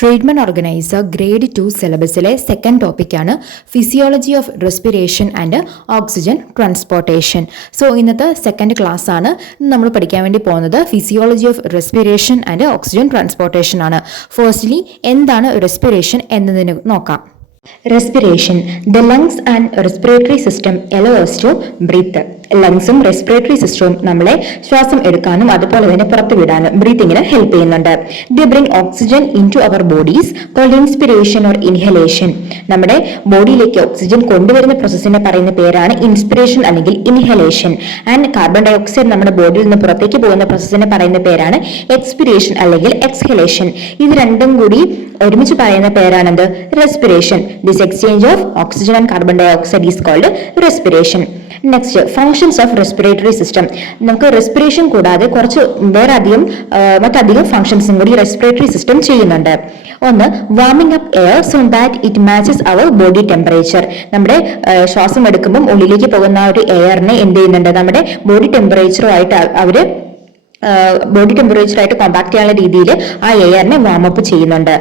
Treatment organiser grade 2 സിലബസിലെ second ടോപ്പിക്കാണ് physiology of respiration and oxygen transportation. So ഇന്നത്തെ second class ആണ്. നമ്മൾ പഠിക്കാൻ വേണ്ടി പോകുന്നത് physiology of respiration and oxygen transportation ആണ്. ഫസ്റ്റ്ലി എന്താണ് റെസ്പിറേഷൻ എന്നതിന് നോക്കാം. Respiration. The lungs and respiratory system allow us to breathe. ലങ്സും റെസ്പിറേറ്ററി സിസ്റ്റവും നമ്മളെ ശ്വാസം എടുക്കാനും അതുപോലെ തന്നെ പുറത്തുവിടാനും ബ്രീത്തിങ്ങിന് ഹെൽപ്പ് ചെയ്യുന്നുണ്ട്. They bring oxygen into our bodies called inspiration or inhalation. നമ്മുടെ ബോഡിയിലേക്ക് ഓക്സിജൻ കൊണ്ടുവരുന്ന പ്രോസസ്സിനെ പറയുന്ന പേരാണ് ഇൻസ്പിരേഷൻ അല്ലെങ്കിൽ inhalation. And carbon dioxide നമ്മുടെ ബോഡിയിൽ നിന്ന് പുറത്തേക്ക് പോകുന്ന പ്രോസസ്സിനെ പറയുന്ന പേരാണ് എക്സ്പിരേഷൻ അല്ലെങ്കിൽ എക്സ്ഹലേഷൻ. ഇത് രണ്ടും കൂടി ഒരുമിച്ച് പറയുന്ന പേരാണെന്ത്? Respiration. This exchange of oxygen and carbon dioxide is called respiration. Next, functions of respiratory system. നമുക്ക് റെസ്പിറേഷൻ കൂടാതെ കുറച്ച് മറ്റധികം ഫങ്ഷൻസും കൂടി റെസ്പിറേറ്ററി സിസ്റ്റം ചെയ്യുന്നുണ്ട്. ഒന്ന്, warming up air so that it matches our body temperature. നമ്മുടെ ശ്വാസം എടുക്കുമ്പോൾ ഉള്ളിലേക്ക് പോകുന്ന ഒരു എയറിനെ എന്ത് ചെയ്യുന്നുണ്ട്? നമ്മുടെ ബോഡി ടെമ്പറേച്ചറുമായിട്ട് ബോഡി ടെമ്പറേച്ചറായിട്ട് കോമ്പാക്ട് ചെയ്യാനുള്ള രീതിയിൽ ആ എയറിനെ വാമപ്പ് ചെയ്യുന്നുണ്ട്.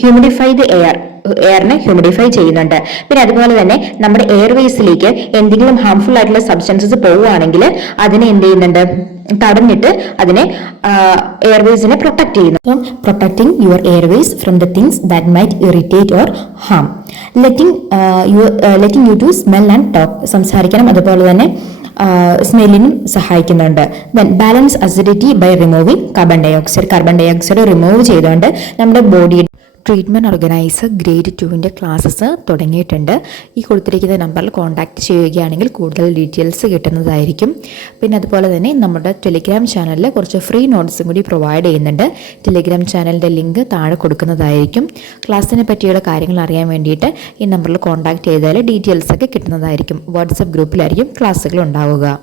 ഹ്യൂമിഡിഫൈ ദി എയറിനെ ഹ്യൂമിഡിഫൈ ചെയ്യുന്നുണ്ട്. പിന്നെ അതുപോലെ തന്നെ നമ്മുടെ എയർവേസിലേക്ക് എന്തെങ്കിലും ഹാർംഫുൾ ആയിട്ടുള്ള സബ്സ്റ്റൻസസ് പോവുകയാണെങ്കിൽ അതിനെ എന്ത് ചെയ്യുന്നുണ്ട്? തടഞ്ഞിട്ട് അതിനെ എയർവേസിനെ പ്രൊട്ടക്ട് ചെയ്യുന്നു. Protecting your airways from the things that might irritate or harm. Letting you to smell and talk. സംസാരിക്കണം, അതുപോലെ തന്നെ സ്മെല്ലിനും സഹായിക്കുന്നുണ്ട്. Then balance acidity by removing carbon dioxide remove ചെയ്തുകൊണ്ട് നമ്മുടെ body. Treatment organiser grade 2 classes തുടങ്ങിയിട്ടുണ്ട്. ഈ കൊടുത്തിരിക്കുന്ന നമ്പറിൽ കോൺടാക്റ്റ് ചെയ്യുകയാണെങ്കിൽ കൂടുതൽ ഡീറ്റെയിൽസ് കിട്ടുന്നതായിരിക്കും. പിന്നെ അതുപോലെ തന്നെ നമ്മുടെ ടെലിഗ്രാം ചാനലിൽ കുറച്ച് ഫ്രീ നോട്ട്സും കൂടി പ്രൊവൈഡ് ചെയ്യുന്നുണ്ട്. ടെലിഗ്രാം ചാനലിൻ്റെ ലിങ്ക് താഴെ കൊടുക്കുന്നതായിരിക്കും. ക്ലാസ്സിനെ പറ്റിയുള്ള കാര്യങ്ങൾ അറിയാൻ വേണ്ടിയിട്ട് ഈ നമ്പറിൽ കോൺടാക്റ്റ് ചെയ്താൽ ഡീറ്റെയിൽസൊക്കെ കിട്ടുന്നതായിരിക്കും. വാട്സപ്പ് ഗ്രൂപ്പിലായിരിക്കും ക്ലാസ്സുകൾ ഉണ്ടാവുക.